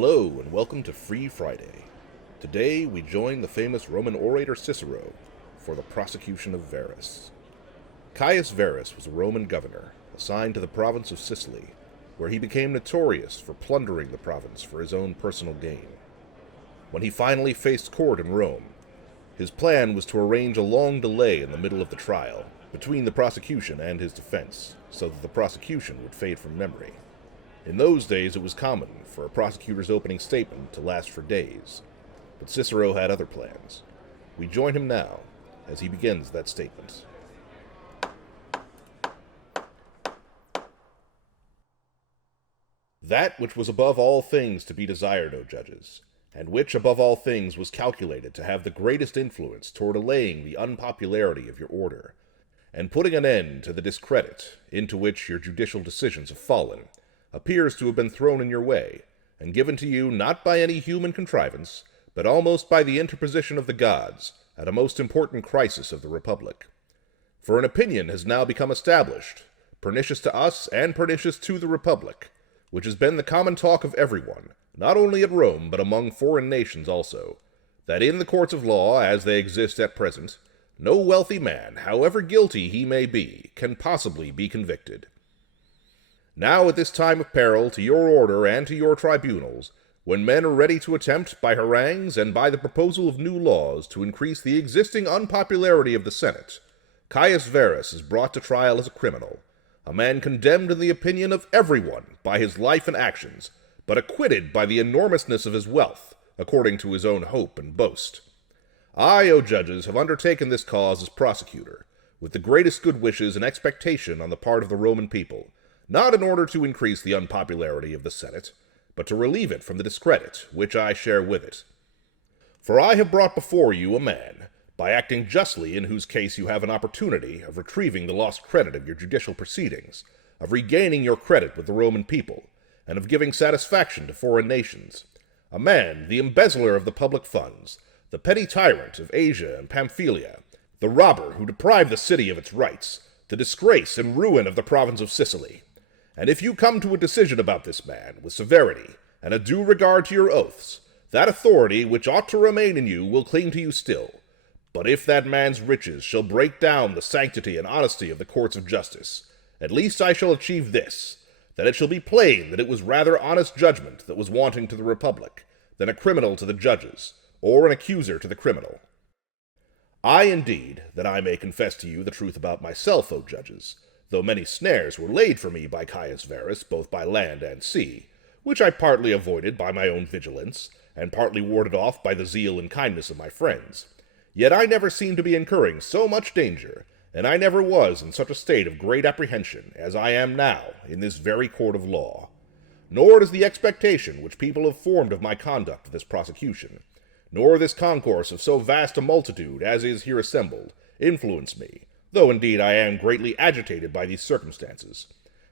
Hello, and welcome to Free Friday. Today we join the famous Roman orator Cicero for the prosecution of Verres. Gaius Verres was a Roman governor assigned to the province of Sicily, where he became notorious for plundering the province for his own personal gain. When he finally faced court in Rome, his plan was to arrange a long delay in the middle of the trial between the prosecution and his defense, so that the prosecution would fade from memory. In those days, it was common for a prosecutor's opening statement to last for days, but Cicero had other plans. We join him now as he begins that statement. That which was above all things to be desired, O judges, and which above all things was calculated to have the greatest influence toward allaying the unpopularity of your order, and putting an end to the discredit into which your judicial decisions have fallen, appears to have been thrown in your way, and given to you not by any human contrivance, but almost by the interposition of the gods, at a most important crisis of the Republic. For an opinion has now become established, pernicious to us and pernicious to the Republic, which has been the common talk of everyone, not only at Rome, but among foreign nations also, that in the courts of law, as they exist at present, no wealthy man, however guilty he may be, can possibly be convicted. Now at this time of peril to your order and to your tribunals, when men are ready to attempt by harangues and by the proposal of new laws to increase the existing unpopularity of the Senate, Gaius Verres is brought to trial as a criminal, a man condemned in the opinion of everyone by his life and actions, but acquitted by the enormousness of his wealth, according to his own hope and boast. I, O judges, have undertaken this cause as prosecutor, with the greatest good wishes and expectation on the part of the Roman people, not in order to increase the unpopularity of the Senate, but to relieve it from the discredit which I share with it. For I have brought before you a man, by acting justly, in whose case you have an opportunity of retrieving the lost credit of your judicial proceedings, of regaining your credit with the Roman people, and of giving satisfaction to foreign nations, a man, the embezzler of the public funds, the petty tyrant of Asia and Pamphylia, the robber who deprived the city of its rights, the disgrace and ruin of the province of Sicily. And if you come to a decision about this man with severity and a due regard to your oaths, that authority which ought to remain in you will cling to you still. But if that man's riches shall break down the sanctity and honesty of the courts of justice, at least I shall achieve this, that it shall be plain that it was rather honest judgment that was wanting to the Republic, than a criminal to the judges, or an accuser to the criminal. I, indeed, that I may confess to you the truth about myself, O judges, though many snares were laid for me by Gaius Verres, both by land and sea, which I partly avoided by my own vigilance, and partly warded off by the zeal and kindness of my friends, yet I never seemed to be incurring so much danger, and I never was in such a state of great apprehension as I am now in this very court of law. Nor does the expectation which people have formed of my conduct of this prosecution, nor this concourse of so vast a multitude as is here assembled, influence me, though indeed I am greatly agitated by these circumstances,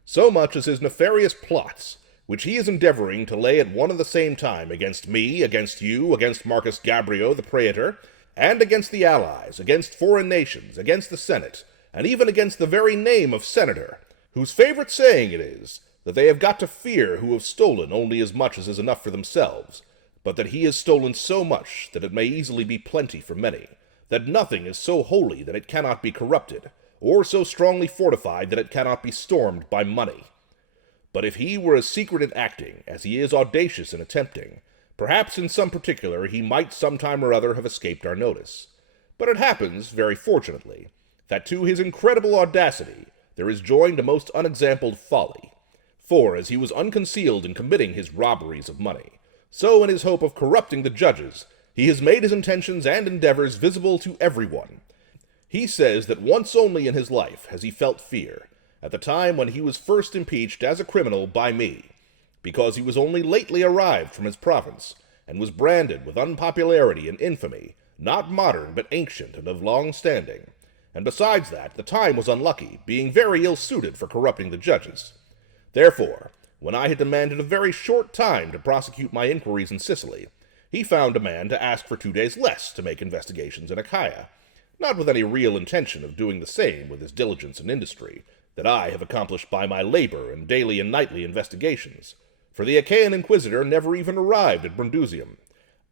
so much as his nefarious plots, which he is endeavoring to lay at one and the same time against me, against you, against Marcus Gabrio the praetor, and against the allies, against foreign nations, against the Senate, and even against the very name of senator, whose favorite saying it is, that they have got to fear who have stolen only as much as is enough for themselves, but that he has stolen so much that it may easily be plenty for many, that nothing is so holy that it cannot be corrupted, or so strongly fortified that it cannot be stormed by money. But if he were as secret in acting as he is audacious in attempting, perhaps in some particular he might some time or other have escaped our notice. But it happens, very fortunately, that to his incredible audacity there is joined a most unexampled folly. For as he was unconcealed in committing his robberies of money, so in his hope of corrupting the judges, he has made his intentions and endeavors visible to everyone. He says that once only in his life has he felt fear, at the time when he was first impeached as a criminal by me, because he was only lately arrived from his province, and was branded with unpopularity and infamy, not modern but ancient and of long standing. And besides that, the time was unlucky, being very ill-suited for corrupting the judges. Therefore, when I had demanded a very short time to prosecute my inquiries in Sicily, he found a man to ask for 2 days less to make investigations in Achaia, not with any real intention of doing the same with his diligence and industry, that I have accomplished by my labor and daily and nightly investigations. for the Achaean inquisitor never even arrived at Brundusium.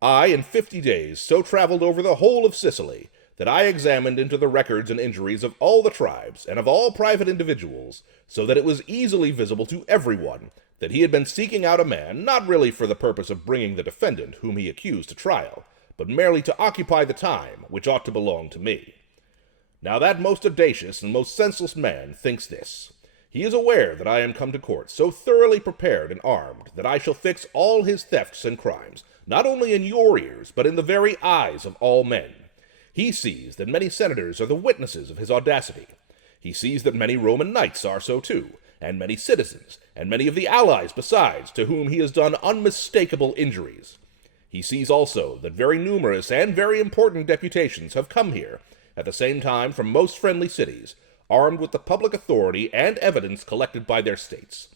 I, in 50 days, so traveled over the whole of Sicily, that I examined into the records and injuries of all the tribes, and of all private individuals, so that it was easily visible to everyone that he had been seeking out a man, not really for the purpose of bringing the defendant whom he accused to trial, but merely to occupy the time which ought to belong to me. Now that most audacious and most senseless man thinks this. He is aware that I am come to court so thoroughly prepared and armed that I shall fix all his thefts and crimes, not only in your ears, but in the very eyes of all men. He sees that many senators are the witnesses of his audacity. He sees that many Roman knights are so too, and many citizens, and many of the allies besides, to whom he has done unmistakable injuries. He sees also that very numerous and very important deputations have come here, at the same time from most friendly cities, armed with the public authority and evidence collected by their states.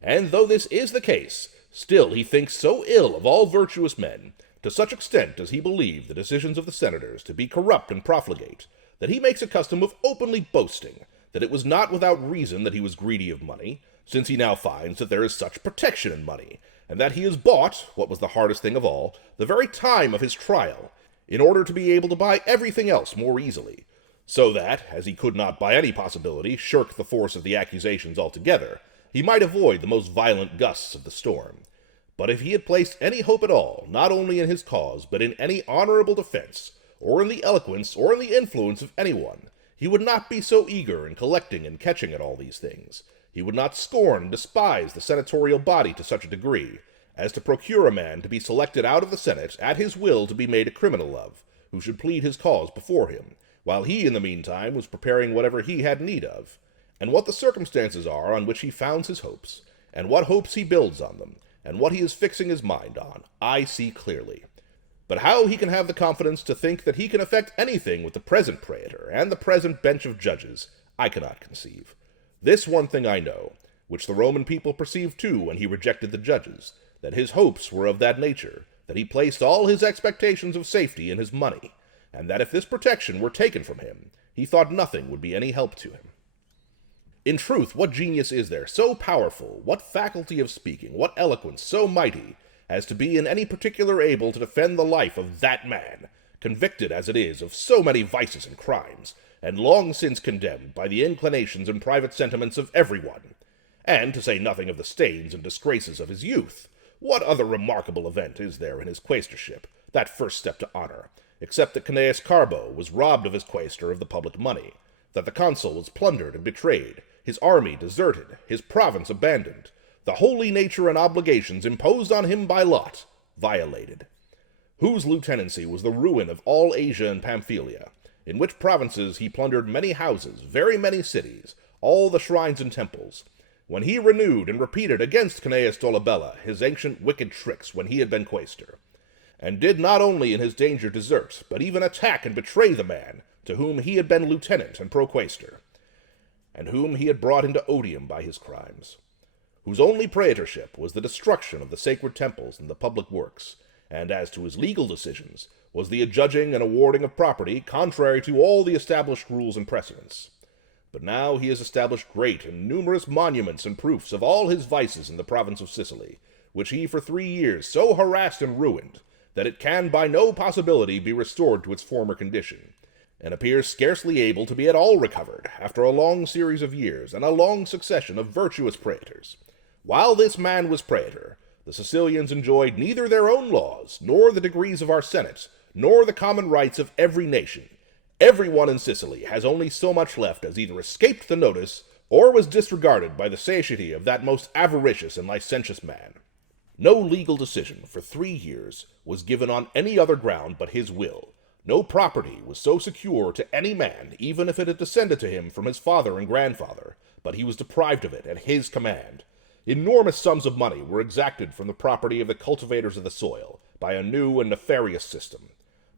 And though this is the case, still he thinks so ill of all virtuous men, to such extent does he believe the decisions of the senators to be corrupt and profligate, that he makes a custom of openly boasting that it was not without reason that he was greedy of money, since he now finds that there is such protection in money, and that he has bought, what was the hardest thing of all, the very time of his trial, in order to be able to buy everything else more easily, so that, as he could not by any possibility shirk the force of the accusations altogether, he might avoid the most violent gusts of the storm. But if he had placed any hope at all, not only in his cause, but in any honorable defense, or in the eloquence, or in the influence of anyone, he would not be so eager in collecting and catching at all these things. He would not scorn and despise the senatorial body to such a degree, as to procure a man to be selected out of the Senate at his will to be made a criminal of, who should plead his cause before him, while he in the meantime was preparing whatever he had need of. And what the circumstances are on which he founds his hopes, and what hopes he builds on them, and what he is fixing his mind on, I see clearly. But how he can have the confidence to think that he can effect anything with the present praetor and the present bench of judges, I cannot conceive. This one thing I know, which the Roman people perceived too when he rejected the judges, that his hopes were of that nature, that he placed all his expectations of safety in his money, and that if this protection were taken from him, he thought nothing would be any help to him. In truth, what genius is there so powerful, what faculty of speaking, what eloquence so mighty, as to be in any particular able to defend the life of that man, convicted as it is of so many vices and crimes, and long since condemned by the inclinations and private sentiments of everyone? And, to say nothing of the stains and disgraces of his youth, what other remarkable event is there in his quaestorship, that first step to honor, except that Cnaeus Carbo was robbed of his quaestor of the public money, that the consul was plundered and betrayed, his army deserted, his province abandoned, the holy nature and obligations imposed on him by lot violated, whose lieutenancy was the ruin of all Asia and Pamphylia, in which provinces he plundered many houses, very many cities, all the shrines and temples, when he renewed and repeated against Cnaeus Dolabella his ancient wicked tricks when he had been quaestor, and did not only in his danger desert, but even attack and betray the man to whom he had been lieutenant and proquaestor, and whom he had brought into odium by his crimes, whose only praetorship was the destruction of the sacred temples and the public works, and as to his legal decisions, was the adjudging and awarding of property contrary to all the established rules and precedents. But now he has established great and numerous monuments and proofs of all his vices in the province of Sicily, which he for 3 years so harassed and ruined, that it can by no possibility be restored to its former condition, and appears scarcely able to be at all recovered after a long series of years and a long succession of virtuous praetors. While this man was praetor, the Sicilians enjoyed neither their own laws, nor the degrees of our senate, nor the common rights of every nation. Every one in Sicily has only so much left as either escaped the notice, or was disregarded by the satiety of that most avaricious and licentious man. No legal decision for 3 years was given on any other ground but his will. No property was so secure to any man, even if it had descended to him from his father and grandfather, but he was deprived of it at his command. Enormous sums of money were exacted from the property of the cultivators of the soil by a new and nefarious system.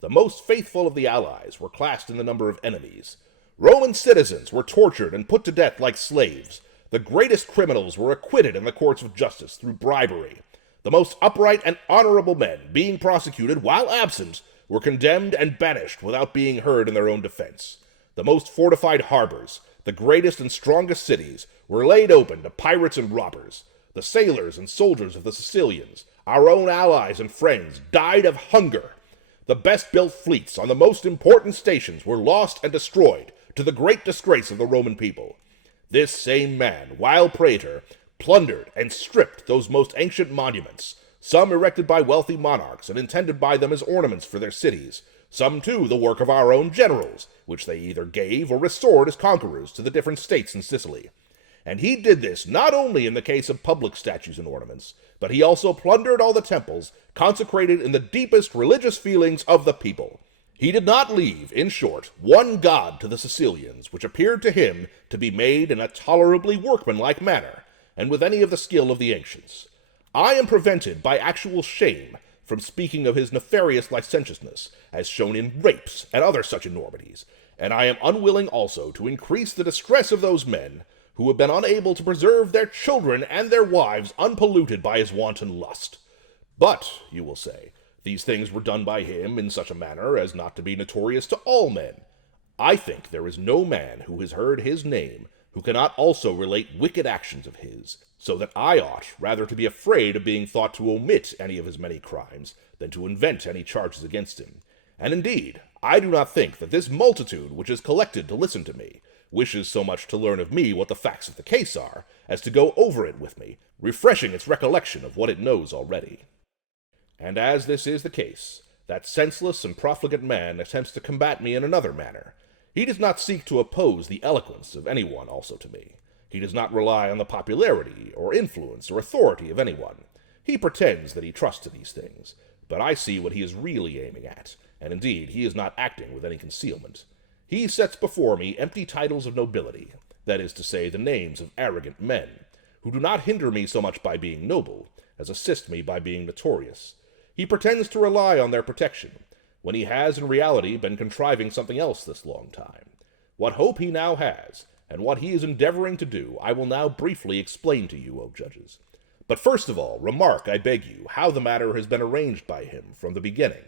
The most faithful of the allies were classed in the number of enemies. Roman citizens were tortured and put to death like slaves. The greatest criminals were acquitted in the courts of justice through bribery. The most upright and honorable men, being prosecuted while absent, were condemned and banished without being heard in their own defense. The most fortified harbors, the greatest and strongest cities, were laid open to pirates and robbers. The sailors and soldiers of the Sicilians, our own allies and friends, died of hunger. The best-built fleets on the most important stations were lost and destroyed, to the great disgrace of the Roman people. This same man, while praetor, plundered and stripped those most ancient monuments, some erected by wealthy monarchs and intended by them as ornaments for their cities, some too the work of our own generals, which they either gave or restored as conquerors to the different states in Sicily. And he did this not only in the case of public statues and ornaments, but he also plundered all the temples consecrated in the deepest religious feelings of the people. He did not leave, in short, one god to the Sicilians, which appeared to him to be made in a tolerably workmanlike manner, and with any of the skill of the ancients. I am prevented by actual shame from speaking of his nefarious licentiousness, as shown in rapes and other such enormities, and I am unwilling also to increase the distress of those men who have been unable to preserve their children and their wives unpolluted by his wanton lust. But, you will say, these things were done by him in such a manner as not to be notorious to all men. I think there is no man who has heard his name who cannot also relate wicked actions of his, so that I ought rather to be afraid of being thought to omit any of his many crimes than to invent any charges against him. And indeed, I do not think that this multitude which is collected to listen to me wishes so much to learn of me what the facts of the case are, as to go over it with me, refreshing its recollection of what it knows already. And as this is the case, that senseless and profligate man attempts to combat me in another manner. He does not seek to oppose the eloquence of anyone also to me. He does not rely on the popularity, or influence, or authority of anyone. He pretends that he trusts to these things, but I see what he is really aiming at, and indeed he is not acting with any concealment. He sets before me empty titles of nobility, that is to say, the names of arrogant men, who do not hinder me so much by being noble, as assist me by being notorious. He pretends to rely on their protection, when he has in reality been contriving something else this long time. What hope he now has, and what he is endeavoring to do, I will now briefly explain to you, O judges. But first of all, remark, I beg you, how the matter has been arranged by him from the beginning.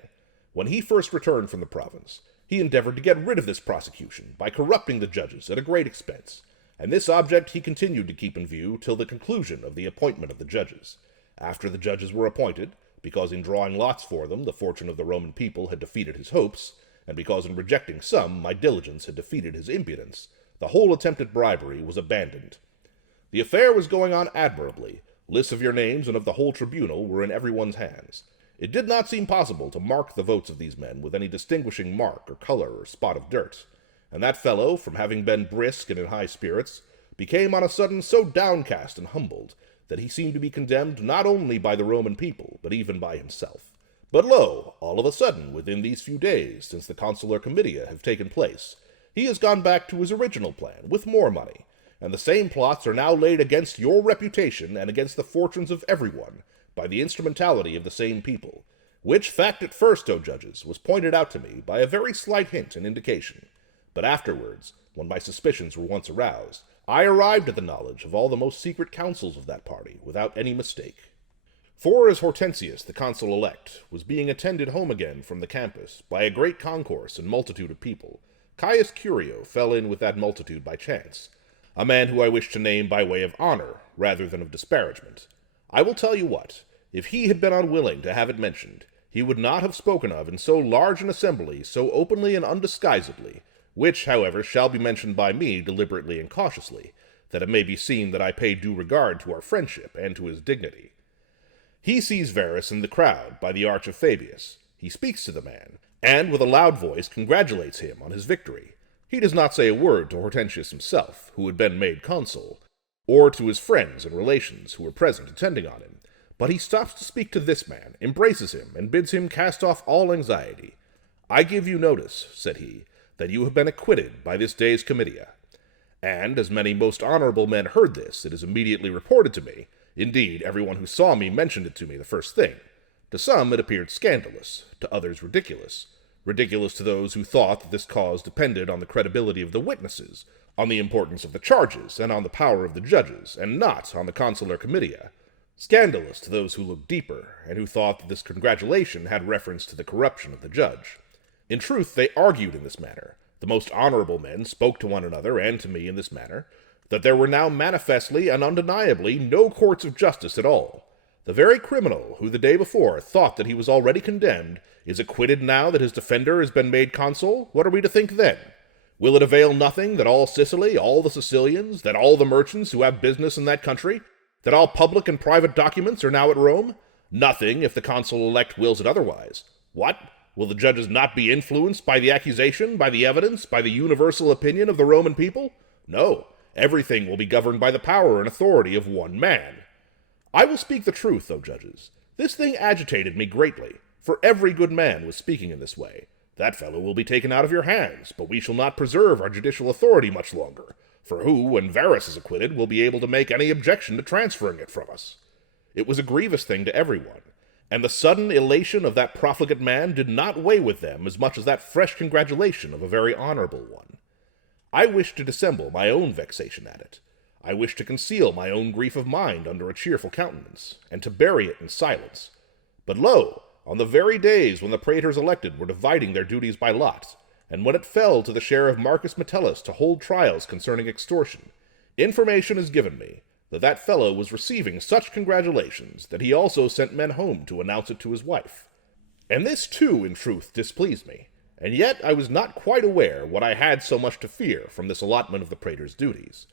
When he first returned from the province, he endeavored to get rid of this prosecution by corrupting the judges at a great expense, and this object he continued to keep in view till the conclusion of the appointment of the judges. After the judges were appointed, because in drawing lots for them the fortune of the Roman people had defeated his hopes, and because in rejecting some my diligence had defeated his impudence, the whole attempt at bribery was abandoned. The affair was going on admirably. Lists of your names and of the whole tribunal were in everyone's hands. It did not seem possible to mark the votes of these men with any distinguishing mark or color or spot of dirt, and that fellow, from having been brisk and in high spirits, became on a sudden so downcast and humbled that he seemed to be condemned not only by the Roman people, but even by himself. But lo, all of a sudden, within these few days, since the consular comitia have taken place, he has gone back to his original plan, with more money, and the same plots are now laid against your reputation and against the fortunes of everyone, by the instrumentality of the same people, which fact at first, O judges, was pointed out to me by a very slight hint and indication, but afterwards, when my suspicions were once aroused, I arrived at the knowledge of all the most secret counsels of that party, without any mistake. For as Hortensius, the consul-elect, was being attended home again from the campus by a great concourse and multitude of people, Caius Curio fell in with that multitude by chance, a man who I wish to name by way of honor, rather than of disparagement. I will tell you what, if he had been unwilling to have it mentioned, he would not have spoken of in so large an assembly so openly and undisguisedly, which, however, shall be mentioned by me deliberately and cautiously, that it may be seen that I pay due regard to our friendship and to his dignity. He sees Verres in the crowd by the arch of Fabius. He speaks to the man, and with a loud voice congratulates him on his victory. He does not say a word to Hortensius himself, who had been made consul, or to his friends and relations who were present attending on him, but he stops to speak to this man, embraces him, and bids him cast off all anxiety. I give you notice, said he, that you have been acquitted by this day's comitia. And, as many most honorable men heard this, it is immediately reported to me. Indeed, everyone who saw me mentioned it to me the first thing. To some it appeared scandalous, to others ridiculous. Ridiculous to those who thought that this cause depended on the credibility of the witnesses, on the importance of the charges, and on the power of the judges, and not on the consular comitia. Scandalous to those who looked deeper, and who thought that this congratulation had reference to the corruption of the judge. In truth, they argued in this manner. The most honorable men spoke to one another and to me in this manner. that there were now manifestly and undeniably no courts of justice at all. The very criminal who the day before thought that he was already condemned is acquitted now that his defender has been made consul. What are we to think then? Will it avail nothing that all Sicily, all the Sicilians, that all the merchants who have business in that country, that all public and private documents are now at Rome? Nothing if the consul-elect wills it otherwise. What? Will the judges not be influenced by the accusation, by the evidence, by the universal opinion of the Roman people? No. Everything will be governed by the power and authority of one man. I will speak the truth, O judges. This thing agitated me greatly, for every good man was speaking in this way. That fellow will be taken out of your hands, but we shall not preserve our judicial authority much longer, for who, when Verres is acquitted, will be able to make any objection to transferring it from us? It was a grievous thing to everyone, and the sudden elation of that profligate man did not weigh with them as much as that fresh congratulation of a very honorable one. I wished to dissemble my own vexation at it. I wished to conceal my own grief of mind under a cheerful countenance, and to bury it in silence. But lo, on the very days when the praetors elected were dividing their duties by lot, and when it fell to the share of Marcus Metellus to hold trials concerning extortion, information is given me that that fellow was receiving such congratulations that he also sent men home to announce it to his wife. And this too, in truth, displeased me, and yet I was not quite aware what I had so much to fear from this allotment of the praetor's duties.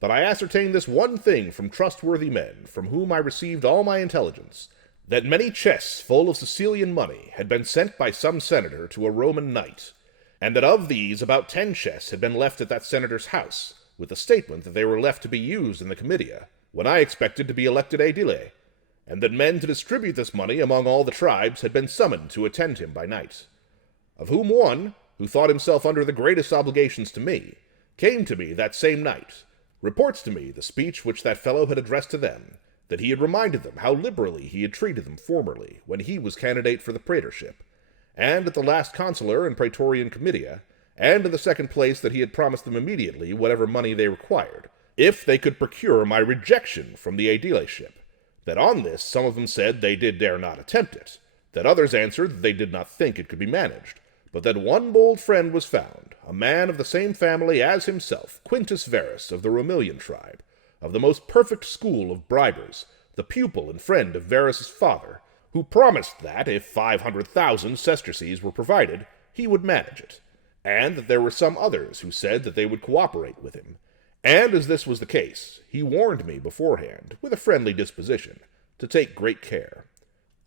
But I ascertained this one thing from trustworthy men, from whom I received all my intelligence, that many chests full of Sicilian money had been sent by some senator to a Roman knight, and that of these about 10 chests had been left at that senator's house, with the statement that they were left to be used in the comitia, when I expected to be elected aedile, and that men to distribute this money among all the tribes had been summoned to attend him by night. Of whom one, who thought himself under the greatest obligations to me, came to me that same night, reports to me the speech which that fellow had addressed to them, that he had reminded them how liberally he had treated them formerly when he was candidate for the praetorship, and at the last consular and praetorian comitia, and in the second place that he had promised them immediately whatever money they required, if they could procure my rejection from the aedileship. That on this some of them said they dare not attempt it, that others answered that they did not think it could be managed, but that one bold friend was found, a man of the same family as himself, Quintus Verres of the Romilian tribe, of the most perfect school of bribers, the pupil and friend of Verres' father, who promised that, if 500,000 sesterces were provided, he would manage it, and that there were some others who said that they would cooperate with him. And as this was the case, he warned me beforehand, with a friendly disposition, to take great care.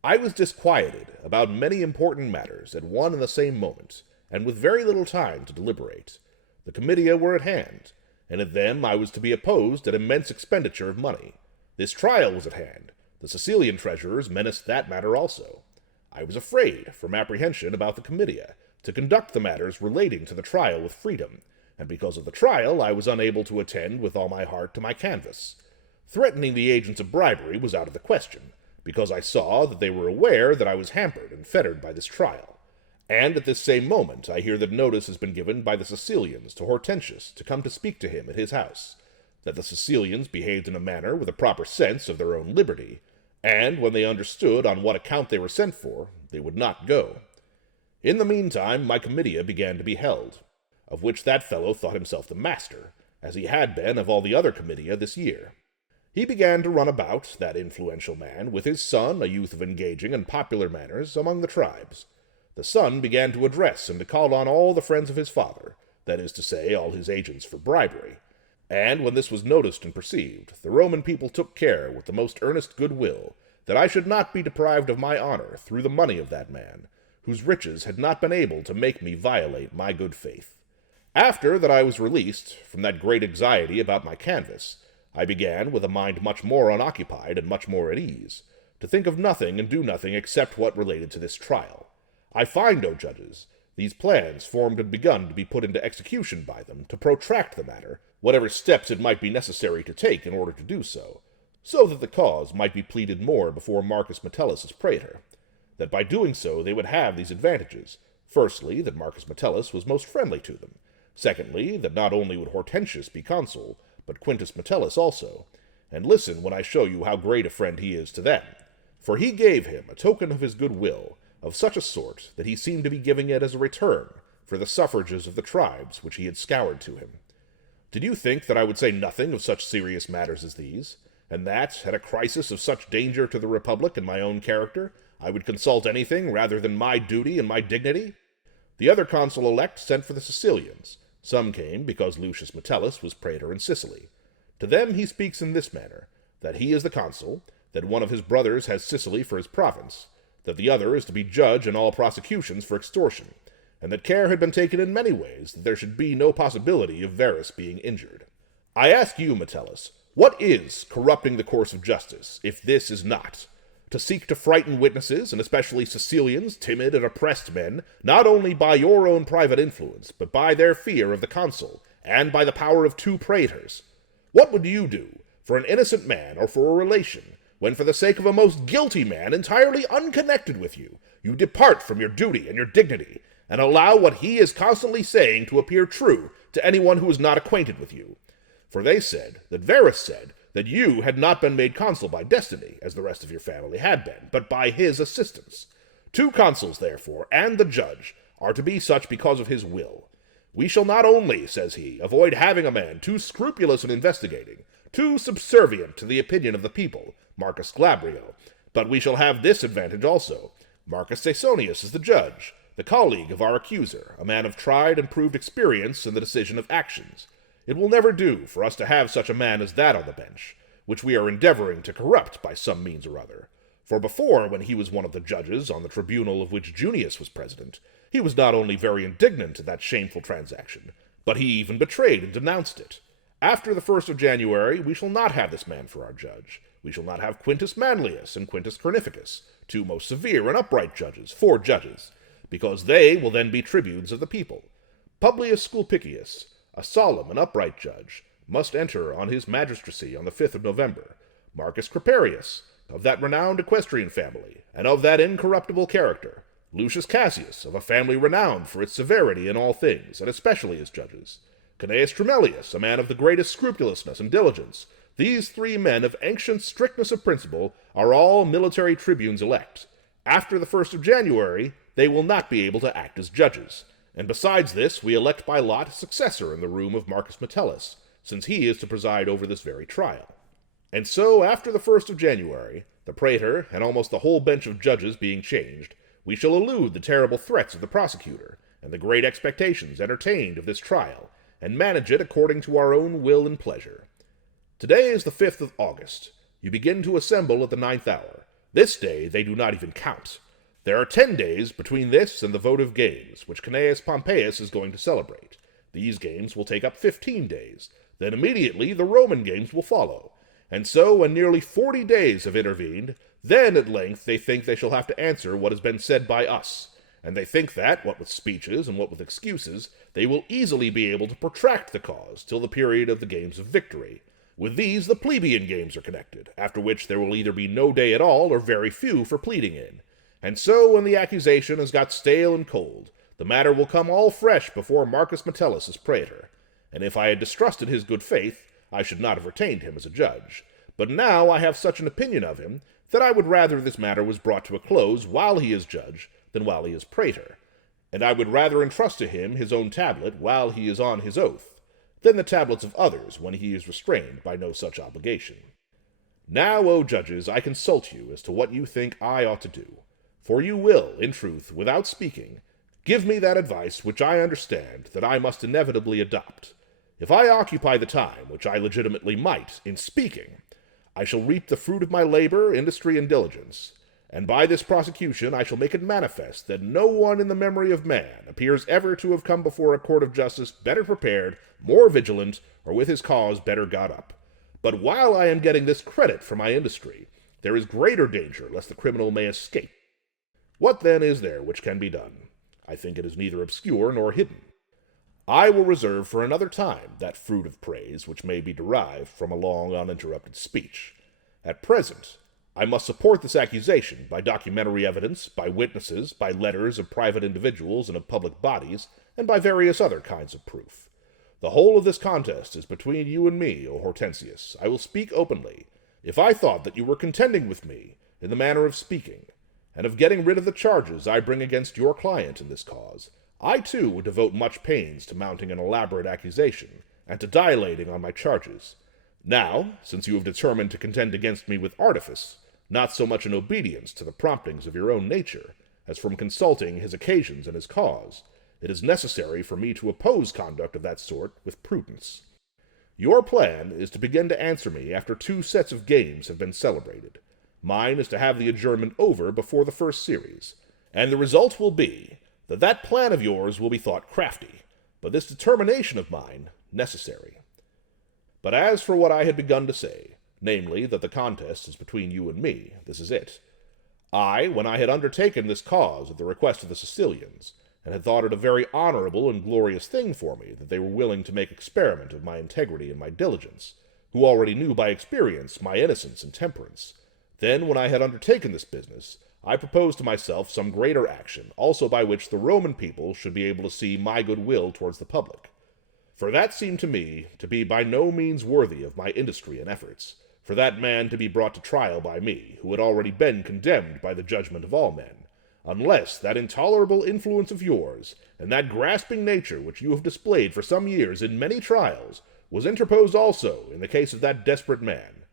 I was disquieted about many important matters at one and the same moment, and with very little time to deliberate. The comitia were at hand, and at them I was to be opposed at immense expenditure of money. This trial was at hand. The Sicilian treasurers menaced that matter also. I was afraid, from apprehension about the comitia, to conduct the matters relating to the trial with freedom, and because of the trial I was unable to attend with all my heart to my canvass. Threatening the agents of bribery was out of the question, because I saw that they were aware that I was hampered and fettered by this trial. And at this same moment I hear that notice has been given by the Sicilians to Hortensius to come to speak to him at his house, that the Sicilians behaved in a manner with a proper sense of their own liberty, and when they understood on what account they were sent for, they would not go. In the meantime my comitia began to be held, of which that fellow thought himself the master, as he had been of all the other comitia this year. He began to run about, that influential man, with his son, a youth of engaging and popular manners, among the tribes. The son began to address and to call on all the friends of his father, that is to say, all his agents for bribery. And when this was noticed and perceived, the Roman people took care, with the most earnest good will, that I should not be deprived of my honor through the money of that man, whose riches had not been able to make me violate my good faith. After that I was released from that great anxiety about my canvass, I began, with a mind much more unoccupied and much more at ease, to think of nothing and do nothing except what related to this trial. I find, O judges, these plans formed and begun to be put into execution by them to protract the matter, whatever steps it might be necessary to take in order to do so that the cause might be pleaded more before Marcus Metellus as praetor, that by doing so they would have these advantages. Firstly, that Marcus Metellus was most friendly to them. Secondly, that not only would Hortensius be consul, but Quintus Metellus also. And listen when I show you how great a friend he is to them. For he gave him a token of his good will, of such a sort that he seemed to be giving it as a return for the suffrages of the tribes which he had scoured to him. Did you think that I would say nothing of such serious matters as these, and that, at a crisis of such danger to the Republic and my own character, I would consult anything rather than my duty and my dignity? The other consul-elect sent for the Sicilians. Some came because Lucius Metellus was praetor in Sicily. To them he speaks in this manner, that he is the consul, that one of his brothers has Sicily for his province, that the other is to be judge in all prosecutions for extortion, and that care had been taken in many ways that there should be no possibility of Verres being injured. I ask you, Metellus, what is corrupting the course of justice, if this is not to seek to frighten witnesses, and especially Sicilians, timid and oppressed men, not only by your own private influence, but by their fear of the consul, and by the power of 2 praetors? What would you do for an innocent man or for a relation, when for the sake of a most guilty man entirely unconnected with you, you depart from your duty and your dignity, and allow what he is constantly saying to appear true to anyone who is not acquainted with you? For they said, that Verres said, that you had not been made consul by destiny, as the rest of your family had been, but by his assistance. 2 consuls, therefore, and the judge, are to be such because of his will. We shall not only, says he, avoid having a man too scrupulous in investigating, too subservient to the opinion of the people, Marcus Glabrio, but we shall have this advantage also. Marcus Caesonius is the judge, the colleague of our accuser, a man of tried and proved experience in the decision of actions. It will never do for us to have such a man as that on the bench, which we are endeavoring to corrupt by some means or other. For before, when he was one of the judges on the tribunal of which Junius was president, he was not only very indignant at that shameful transaction, but he even betrayed and denounced it. After the 1st of January, we shall not have this man for our judge. We shall not have Quintus Manlius and Quintus Cornificus, 2 most severe and upright judges, 4 judges, because they will then be tribunes of the people. Publius Sulpicius, a solemn and upright judge, must enter on his magistracy on the 5th of November. Marcus Creperius, of that renowned equestrian family, and of that incorruptible character. Lucius Cassius, of a family renowned for its severity in all things, and especially as judges. Cnaeus Tremelius, a man of the greatest scrupulousness and diligence. These 3 men of ancient strictness of principle are all military tribunes elect. After the 1st of January, they will not be able to act as judges. And besides this, we elect by lot a successor in the room of Marcus Metellus, since he is to preside over this very trial. And so, after the 1st of January, the praetor and almost the whole bench of judges being changed, we shall elude the terrible threats of the prosecutor, and the great expectations entertained of this trial, and manage it according to our own will and pleasure. Today is the 5th of August. You begin to assemble at the 9th hour. This day they do not even count. There are 10 days between this and the votive games, which Cnaeus Pompeius is going to celebrate. These games will take up 15 days. Then immediately the Roman games will follow. And so, when nearly 40 days have intervened, then at length they think they shall have to answer what has been said by us. And they think that, what with speeches and what with excuses, they will easily be able to protract the cause till the period of the games of victory. With these the plebeian games are connected, after which there will either be no day at all or very few for pleading in. And so, when the accusation has got stale and cold, the matter will come all fresh before Marcus Metellus as praetor. And if I had distrusted his good faith, I should not have retained him as a judge. But now I have such an opinion of him, that I would rather this matter was brought to a close while he is judge than while he is praetor. And I would rather entrust to him his own tablet while he is on his oath, than the tablets of others when he is restrained by no such obligation. Now, O judges, I consult you as to what you think I ought to do. For you will, in truth, without speaking, give me that advice which I understand that I must inevitably adopt. If I occupy the time, which I legitimately might, in speaking, I shall reap the fruit of my labor, industry, and diligence, and by this prosecution I shall make it manifest that no one in the memory of man appears ever to have come before a court of justice better prepared, more vigilant, or with his cause better got up. But while I am getting this credit for my industry, there is greater danger lest the criminal may escape. What then is there which can be done? I think it is neither obscure nor hidden. I will reserve for another time that fruit of praise which may be derived from a long uninterrupted speech. At present, I must support this accusation by documentary evidence, by witnesses, by letters of private individuals and of public bodies, and by various other kinds of proof. The whole of this contest is between you and me, O Hortensius. I will speak openly. If I thought that you were contending with me in the manner of speaking, and of getting rid of the charges I bring against your client in this cause, I too would devote much pains to mounting an elaborate accusation, and to dilating on my charges. Now, since you have determined to contend against me with artifice, not so much in obedience to the promptings of your own nature, as from consulting his occasions and his cause, it is necessary for me to oppose conduct of that sort with prudence. Your plan is to begin to answer me after 2 sets of games have been celebrated. Mine is to have the adjournment over before the first series, and the result will be that that plan of yours will be thought crafty, but this determination of mine necessary. But as for what I had begun to say, namely, that the contest is between you and me, this is it. I, when I had undertaken this cause at the request of the Sicilians, and had thought it a very honorable and glorious thing for me that they were willing to make experiment of my integrity and my diligence, who already knew by experience my innocence and temperance, then, when I had undertaken this business, I proposed to myself some greater action, also by which the Roman people should be able to see my good will towards the public. For that seemed to me to be by no means worthy of my industry and efforts, for that man to be brought to trial by me, who had already been condemned by the judgment of all men, unless that intolerable influence of yours, and that grasping nature which you have displayed for some years in many trials, was interposed also in the case of that desperate man.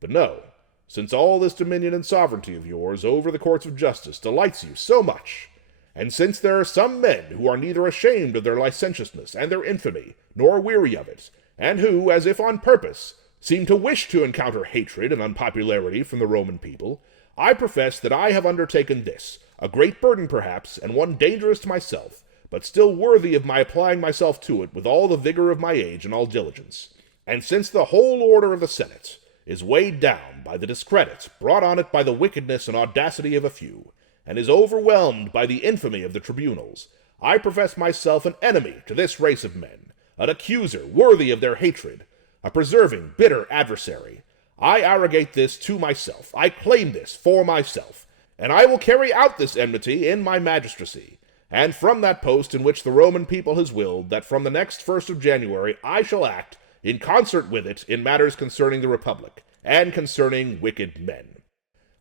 But no, since all this dominion and sovereignty of yours over the courts of justice delights you so much, and since there are some men who are neither ashamed of their licentiousness and their infamy, nor weary of it, and who, as if on purpose, seem to wish to encounter hatred and unpopularity from the Roman people, I profess that I have undertaken this, a great burden perhaps, and one dangerous to myself, but still worthy of my applying myself to it with all the vigor of my age and all diligence. And since the whole order of the Senate is weighed down by the discredit brought on it by the wickedness and audacity of a few, and is overwhelmed by the infamy of the tribunals, I profess myself an enemy to this race of men, an accuser worthy of their hatred, a preserving, bitter adversary. I arrogate this to myself, I claim this for myself, and I will carry out this enmity in my magistracy, and from that post in which the Roman people has willed that from the next 1st of January I shall act in concert with it in matters concerning the Republic, and concerning wicked men.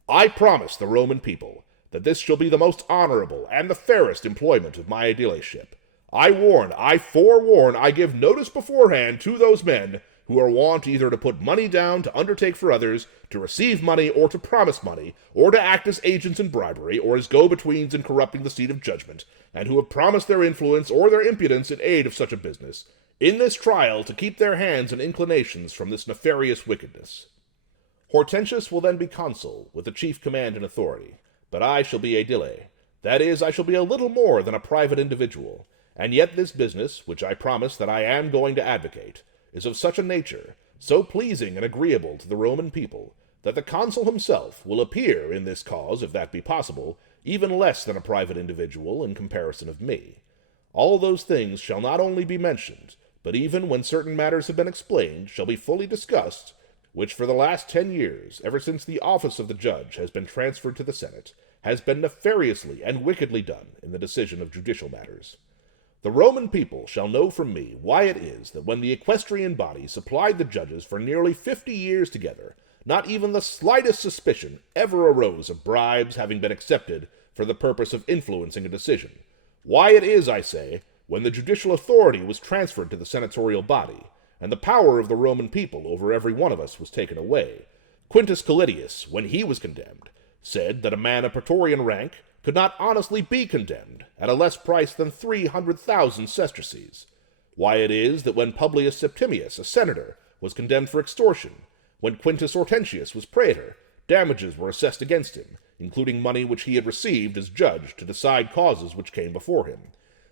I promise the Roman people that this shall be the most honorable and the fairest employment of my aedileship. I warn, I forewarn, I give notice beforehand to those men who are wont either to put money down to undertake for others, to receive money, or to promise money, or to act as agents in bribery, or as go-betweens in corrupting the seat of judgment, and who have promised their influence or their impudence in aid of such a business, in this trial to keep their hands and inclinations from this nefarious wickedness. Hortensius will then be consul, with the chief command and authority, but I shall be aedile, that is, I shall be a little more than a private individual, and yet this business, which I promise that I am going to advocate, is of such a nature, so pleasing and agreeable to the Roman people, that the consul himself will appear in this cause, if that be possible, even less than a private individual in comparison of me. All those things shall not only be mentioned, but even when certain matters have been explained, shall be fully discussed, which for the last 10 years, ever since the office of the judge has been transferred to the Senate, has been nefariously and wickedly done in the decision of judicial matters. The Roman people shall know from me why it is that when the equestrian body supplied the judges for nearly 50 years together, not even the slightest suspicion ever arose of bribes having been accepted for the purpose of influencing a decision. Why it is, I say, when the judicial authority was transferred to the senatorial body, and the power of the Roman people over every one of us was taken away, Quintus Collidius, when he was condemned, said that a man of praetorian rank could not honestly be condemned at a less price than 300,000 sesterces. Why it is that when Publius Septimius, a senator, was condemned for extortion, when Quintus Hortensius was praetor, damages were assessed against him, including money which he had received as judge to decide causes which came before him.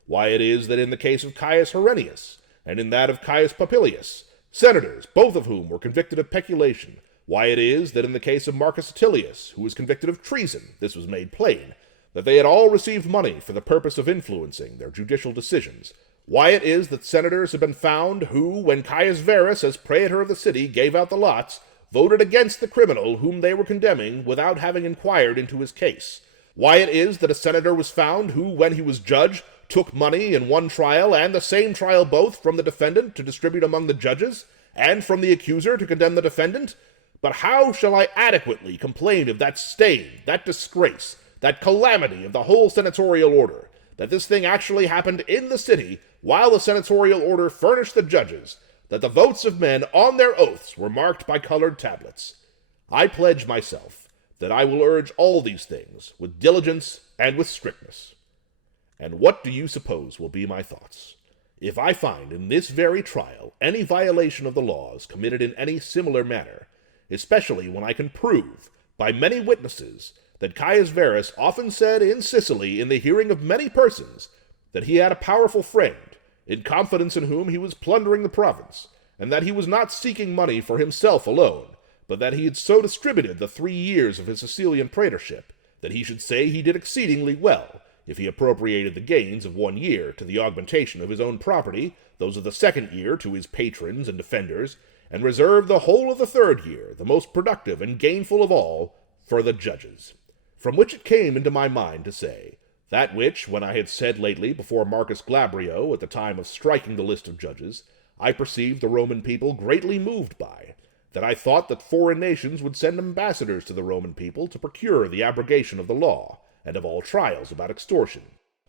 Why it is that in the case of Caius Herennius, and in that of Caius Popilius, senators, both of whom were convicted of peculation, why it is that in the case of Marcus Attilius, who was convicted of treason, this was made plain, that they had all received money for the purpose of influencing their judicial decisions. Why it is that senators have been found who, when Gaius Verres, as praetor of the city, gave out the lots, voted against the criminal whom they were condemning without having inquired into his case. Why it is that a senator was found who, when he was judge, took money in one trial and the same trial both from the defendant to distribute among the judges, and from the accuser to condemn the defendant. But how shall I adequately complain of that stain, that disgrace, that calamity of the whole senatorial order, that this thing actually happened in the city, while the senatorial order furnished the judges, that the votes of men on their oaths were marked by colored tablets. I pledge myself that I will urge all these things with diligence and with strictness. And what do you suppose will be my thoughts, if I find in this very trial any violation of the laws committed in any similar manner, especially when I can prove, by many witnesses, that Gaius Verres often said in Sicily in the hearing of many persons that he had a powerful friend, in confidence in whom he was plundering the province, and that he was not seeking money for himself alone, but that he had so distributed the 3 years of his Sicilian praetorship, that he should say he did exceedingly well, if he appropriated the gains of 1 year to the augmentation of his own property, those of the 2nd year to his patrons and defenders, and reserved the whole of the 3rd year, the most productive and gainful of all, for the judges. From which it came into my mind to say, that which, when I had said lately before Marcus Glabrio at the time of striking the list of judges, I perceived the Roman people greatly moved by, that I thought that foreign nations would send ambassadors to the Roman people to procure the abrogation of the law, and of all trials about extortion.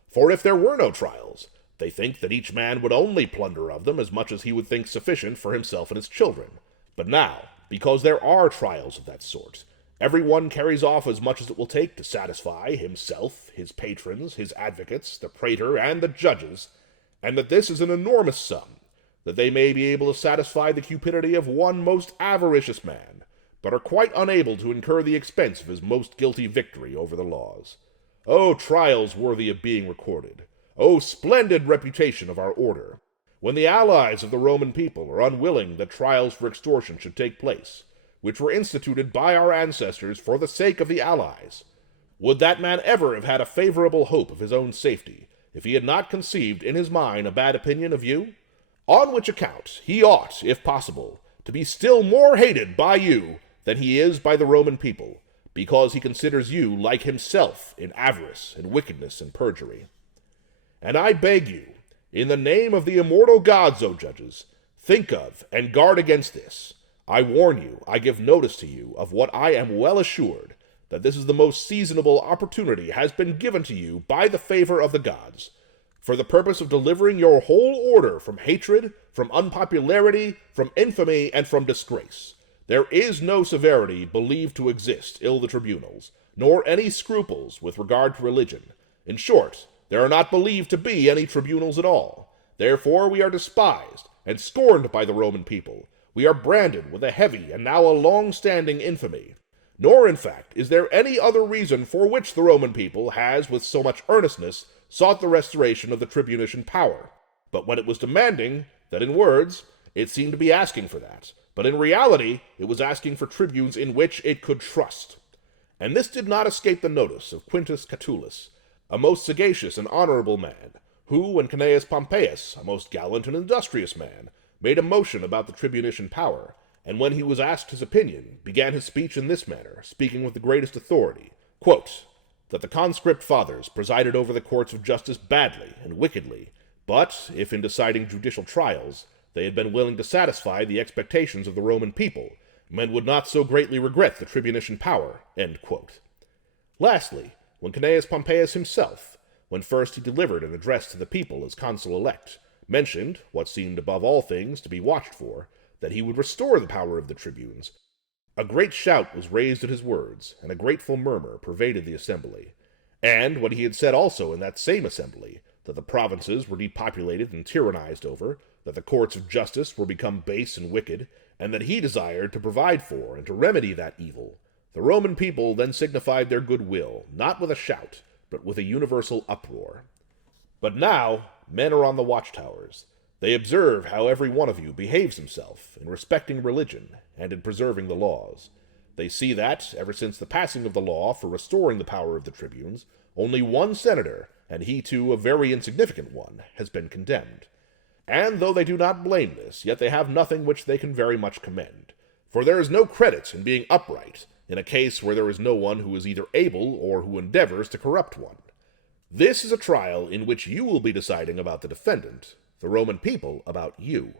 For if there were no trials, they think that each man would only plunder of them as much as he would think sufficient for himself and his children. But now, because there are trials of that sort, every one carries off as much as it will take to satisfy himself, his patrons, his advocates, the praetor, and the judges, and that this is an enormous sum, that they may be able to satisfy the cupidity of one most avaricious man, but are quite unable to incur the expense of his most guilty victory over the laws. O trials worthy of being recorded! O splendid reputation of our order! When the allies of the Roman people are unwilling that trials for extortion should take place, which were instituted by our ancestors for the sake of the allies, would that man ever have had a favorable hope of his own safety, if he had not conceived in his mind a bad opinion of you? On which account he ought, if possible, to be still more hated by you than he is by the Roman people, because he considers you like himself in avarice and wickedness and perjury. And I beg you, in the name of the immortal gods, O judges, think of and guard against this. I warn you, I give notice to you of what I am well assured, that this is the most seasonable opportunity has been given to you by the favor of the gods, for the purpose of delivering your whole order from hatred, from unpopularity, from infamy, and from disgrace. There is no severity believed to exist in the tribunals, nor any scruples with regard to religion. In short, there are not believed to be any tribunals at all. Therefore we are despised and scorned by the Roman people. We are branded with a heavy and now a long-standing infamy. Nor, in fact, is there any other reason for which the Roman people has, with so much earnestness, sought the restoration of the tribunician power. But when it was demanding that in words, it seemed to be asking for that, but in reality it was asking for tribunes in which it could trust. And this did not escape the notice of Quintus Catulus, a most sagacious and honorable man, who, when Cnaeus Pompeius, a most gallant and industrious man, made a motion about the tribunician power, and when he was asked his opinion, began his speech in this manner, speaking with the greatest authority, quote, that the conscript fathers presided over the courts of justice badly and wickedly, but, if in deciding judicial trials, they had been willing to satisfy the expectations of the Roman people, men would not so greatly regret the tribunician power. End quote. Lastly, when Cnaeus Pompeius himself, when first he delivered an address to the people as consul-elect, mentioned, what seemed above all things to be watched for, that he would restore the power of the tribunes, a great shout was raised at his words, and a grateful murmur pervaded the assembly. And when he had said also in that same assembly, that the provinces were depopulated and tyrannized over, that the courts of justice were become base and wicked, and that he desired to provide for and to remedy that evil, the Roman people then signified their goodwill, not with a shout, but with a universal uproar. But now men are on the watchtowers. They observe how every one of you behaves himself in respecting religion and in preserving the laws. They see that, ever since the passing of the law for restoring the power of the tribunes, only one senator, and he too a very insignificant one, has been condemned. And though they do not blame this, yet they have nothing which they can very much commend. For there is no credit in being upright, in a case where there is no one who is either able or who endeavors to corrupt one. This is a trial in which you will be deciding about the defendant, the Roman people about you.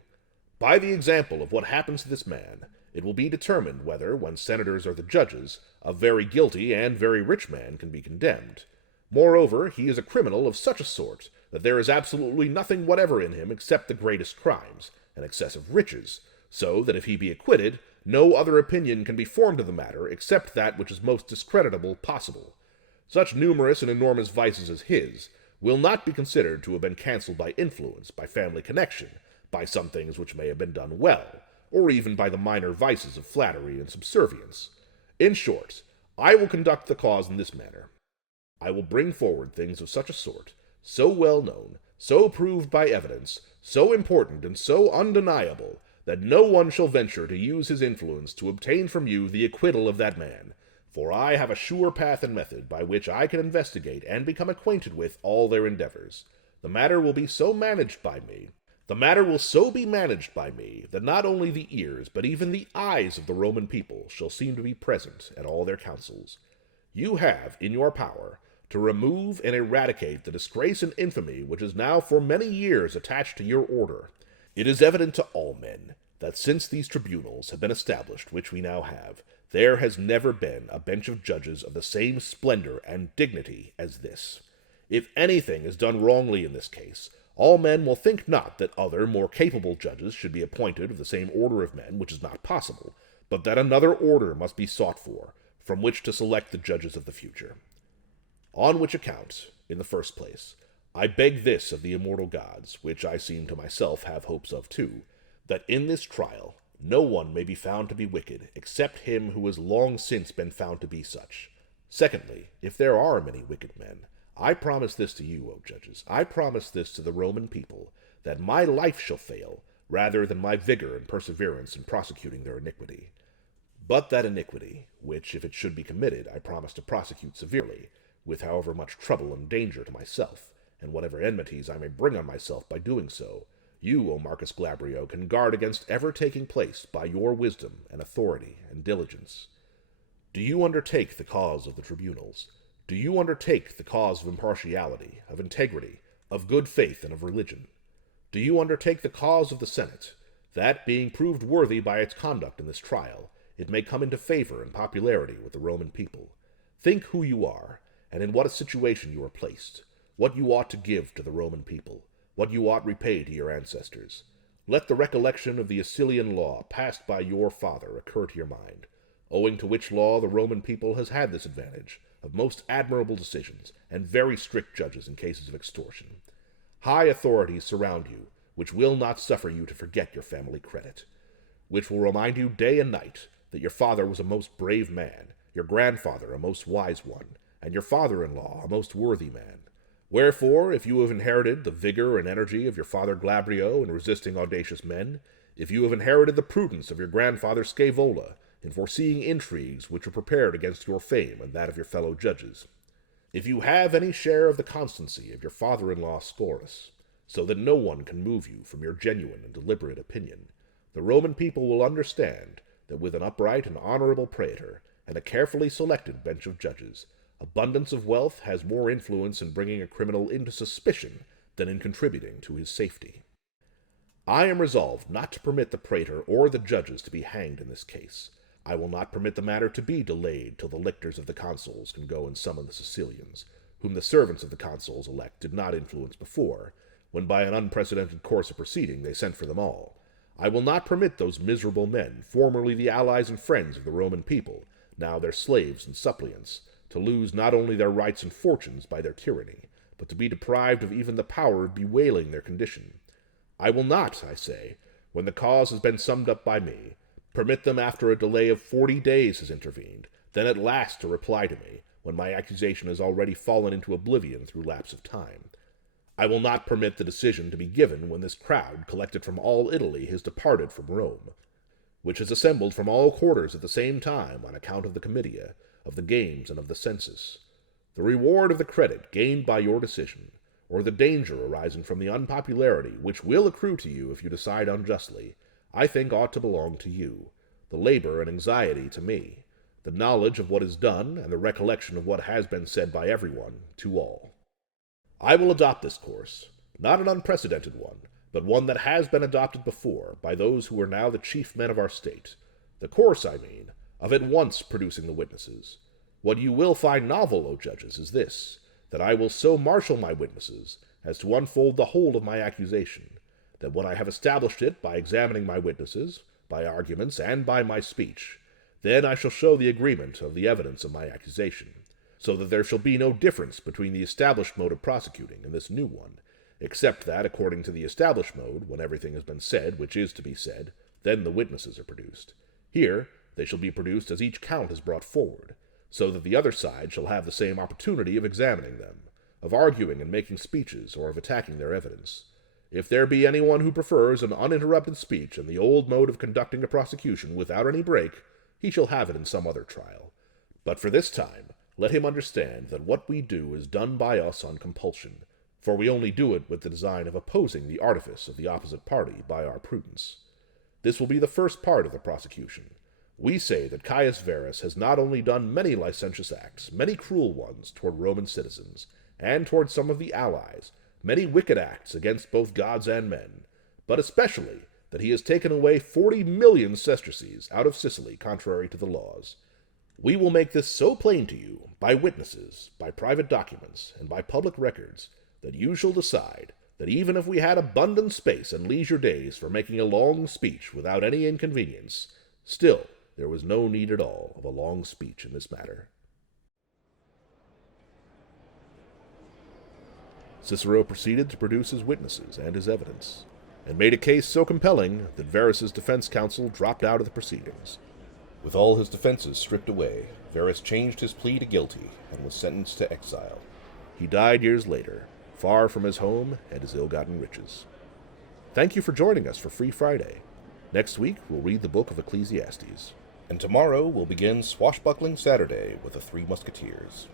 By the example of what happens to this man, it will be determined whether, when senators are the judges, a very guilty and very rich man can be condemned. Moreover, he is a criminal of such a sort that there is absolutely nothing whatever in him except the greatest crimes, and excessive riches, so that if he be acquitted, no other opinion can be formed of the matter except that which is most discreditable possible. Such numerous and enormous vices as his will not be considered to have been cancelled by influence, by family connection, by some things which may have been done well, or even by the minor vices of flattery and subservience. In short, I will conduct the cause in this manner. I will bring forward things of such a sort, so well known, so proved by evidence, so important and so undeniable, that no one shall venture to use his influence to obtain from you the acquittal of that man, for I have a sure path and method by which I can investigate and become acquainted with all their endeavors. The matter will be so managed by me, that not only the ears, but even the eyes of the Roman people shall seem to be present at all their councils. You have, in your power, to remove and eradicate the disgrace and infamy which is now for many years attached to your order. It is evident to all men that since these tribunals have been established which we now have, there has never been a bench of judges of the same splendor and dignity as this. If anything is done wrongly in this case, all men will think not that other, more capable judges should be appointed of the same order of men, which is not possible, but that another order must be sought for, from which to select the judges of the future. On which account, in the first place, I beg this of the immortal gods, which I seem to myself have hopes of too, that in this trial no one may be found to be wicked, except him who has long since been found to be such. Secondly, if there are many wicked men, I promise this to you, O judges, I promise this to the Roman people, that my life shall fail, rather than my vigor and perseverance in prosecuting their iniquity. But that iniquity, which, if it should be committed, I promise to prosecute severely, with however much trouble and danger to myself, and whatever enmities I may bring on myself by doing so, you, O Marcus Glabrio, can guard against ever taking place by your wisdom and authority and diligence. Do you undertake the cause of the tribunals? Do you undertake the cause of impartiality, of integrity, of good faith, and of religion? Do you undertake the cause of the Senate, that, being proved worthy by its conduct in this trial, it may come into favor and popularity with the Roman people? Think who you are, and in what a situation you are placed, what you ought to give to the Roman people, what you ought repay to your ancestors. Let the recollection of the Acilian law passed by your father occur to your mind, owing to which law the Roman people has had this advantage, of most admirable decisions, and very strict judges in cases of extortion. High authorities surround you, which will not suffer you to forget your family credit, which will remind you day and night that your father was a most brave man, your grandfather a most wise one, and your father-in-law a most worthy man. Wherefore, if you have inherited the vigor and energy of your father Glabrio in resisting audacious men, if you have inherited the prudence of your grandfather Scaevola in foreseeing intrigues which were prepared against your fame and that of your fellow judges, if you have any share of the constancy of your father-in-law Scaurus, so that no one can move you from your genuine and deliberate opinion, the Roman people will understand that with an upright and honorable praetor, and a carefully selected bench of judges, abundance of wealth has more influence in bringing a criminal into suspicion than in contributing to his safety. I am resolved not to permit the praetor or the judges to be hanged in this case. I will not permit the matter to be delayed till the lictors of the consuls can go and summon the Sicilians, whom the servants of the consuls elect did not influence before, when by an unprecedented course of proceeding they sent for them all. I will not permit those miserable men, formerly the allies and friends of the Roman people, now their slaves and suppliants, to lose not only their rights and fortunes by their tyranny, but to be deprived of even the power of bewailing their condition. I will not, I say, when the cause has been summed up by me, permit them after a delay of 40 days has intervened, then at last to reply to me, when my accusation has already fallen into oblivion through lapse of time. I will not permit the decision to be given when this crowd, collected from all Italy, has departed from Rome, which has assembled from all quarters at the same time on account of the comitia, of the games, and of the census. The reward of the credit gained by your decision, or the danger arising from the unpopularity which will accrue to you if you decide unjustly, I think ought to belong to you, the labor and anxiety to me, the knowledge of what is done, and the recollection of what has been said by everyone, to all. I will adopt this course, not an unprecedented one, but one that has been adopted before by those who are now the chief men of our state, the course, I mean, of at once producing the witnesses. What you will find novel, O judges, is this, that I will so marshal my witnesses as to unfold the whole of my accusation, that when I have established it by examining my witnesses, by arguments, and by my speech, then I shall show the agreement of the evidence of my accusation, so that there shall be no difference between the established mode of prosecuting and this new one, except that, according to the established mode, when everything has been said which is to be said, then the witnesses are produced. Here they shall be produced as each count is brought forward, so that the other side shall have the same opportunity of examining them, of arguing and making speeches, or of attacking their evidence. If there be anyone who prefers an uninterrupted speech and the old mode of conducting a prosecution without any break, he shall have it in some other trial. But for this time, let him understand that what we do is done by us on compulsion, for we only do it with the design of opposing the artifice of the opposite party by our prudence. This will be the first part of the prosecution. We say that Gaius Verres has not only done many licentious acts, many cruel ones toward Roman citizens, and toward some of the allies, many wicked acts against both gods and men, but especially that he has taken away 40 million sesterces out of Sicily contrary to the laws. We will make this so plain to you, by witnesses, by private documents, and by public records, that you shall decide that even if we had abundant space and leisure days for making a long speech without any inconvenience, still there was no need at all of a long speech in this matter. Cicero proceeded to produce his witnesses and his evidence, and made a case so compelling that Verres' defense counsel dropped out of the proceedings. With all his defenses stripped away, Verres changed his plea to guilty and was sentenced to exile. He died years later, far from his home and his ill-gotten riches. Thank you for joining us for Free Friday. Next week, we'll read the book of Ecclesiastes. And tomorrow, we'll begin Swashbuckling Saturday with the Three Musketeers.